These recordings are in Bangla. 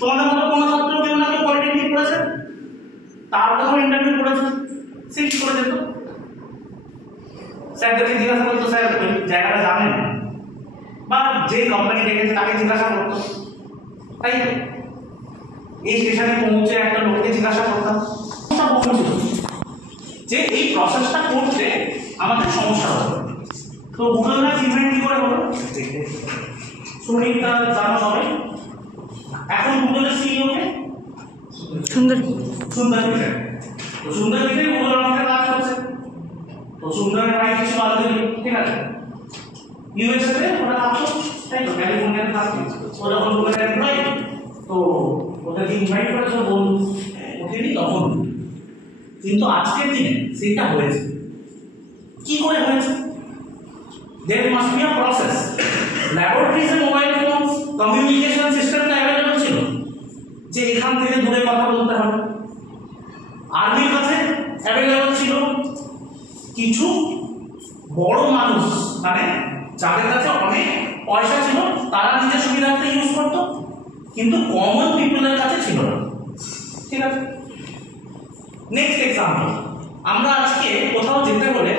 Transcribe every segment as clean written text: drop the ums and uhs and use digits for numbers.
তোমাদের মতো কোনো ছাত্র কেউ না কেউ পলিটেকনিক করেছে, তার কোথাও ইন্টারভিউ করেছে, সে কি করে যেত? স্যারদেরকে জিজ্ঞাসা করতো, স্যার ওই জায়গাটা জানেন, বা যে কোম্পানি ডেকেছে তাকে জিজ্ঞাসা করতো, তাই এই স্টেশনে পৌঁছে একটা লোককে জিজ্ঞাসা করতাম। যে এই প্রসেসটা করতে আমাদের সমস্যা হবে, তো গুগল ম্যাপ ইনভেন্ট কি করে হলো? সুনীতা জানো সবাই, এখন গুগলের সিইও কে? সুন্দর পিচাই। তো সুন্দর পিচাই গুগল আমাদের কাজ করছে। তো সুন্দরের ভাই কিছু আলাদা, ঠিক আছে, ইউএসএ তে ওরা কাজ করছে, তাই তো ক্যালিফোর্নিয়াতে কাজ করছে। ও যখন গুগলের এমপ্লয়ি, তো ওটাকে ইনভাইট করেছে, বল ওঠেনি তখন। কিন্তু আজকের দিনে সেটা হয়েছে, কি করে হয়েছে? There must be a process. Laboratories and mobile phones, communication system টা अवेलेबल ছিল, যে এখান থেকে দূরে কথা বলতে হবে। আর্মির কাছে अवेलेबल ছিল, কিছু বড় মানুষ মানে যাদের কাছে অনেক পয়সা ছিল তারা নিজের সুবিধার্থে ইউজ করত, কিন্তু কমন পিপলের কাছে ছিল না, ঠিক আছে। নেক্সট এক্সাম্পল, আমরা আজকে কোথাও যেতে হলে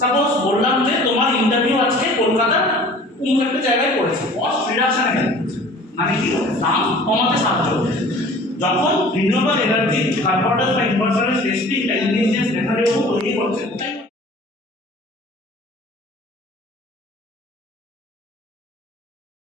সাপোজ বললাম যে তোমার ইন্টারভিউ আজকে কলকাতার কোন একটা জায়গায় পড়েছে, কস্ট রিডাকশনে হেল্প করছে, মানে কি দাম কমাতে সাহায্য করছে। যখন রিনিউয়েবল এনার্জি কার্বন ডাইঅক্সাইড বা ইনভার্টার টেস্টিং ইন্টেলিজেন্স মেথড তৈরি করছে,